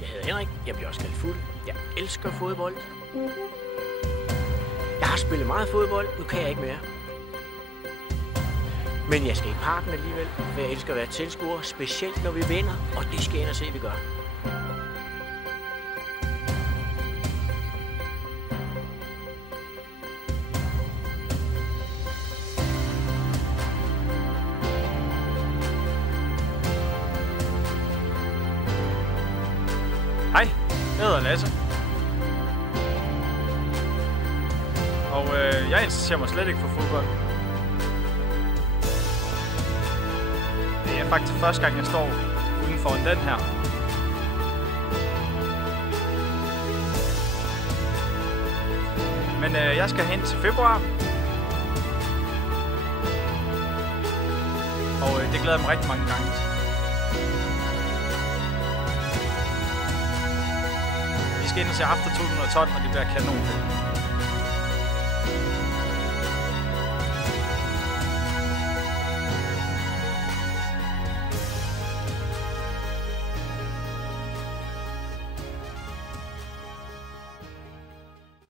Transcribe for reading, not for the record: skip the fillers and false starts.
Jeg hedder Henrik. Jeg bliver også kaldt Fuld. Jeg elsker fodbold. Jeg har spillet meget fodbold. Nu kan jeg ikke mere. Men jeg skal i parken alligevel, for jeg elsker at være tilskuer, specielt når vi vinder, og det skal jeg ind og se, vi gør. Hej, jeg hedder Lasse. Og jeg interesserer mig slet ikke for fodbold. Det er faktisk første gang, jeg står uden for den her. Men jeg skal hen til februar. Og det glæder jeg mig rigtig mange gange til. Vi skal ind og se After 2012, og det bliver kanonfedt.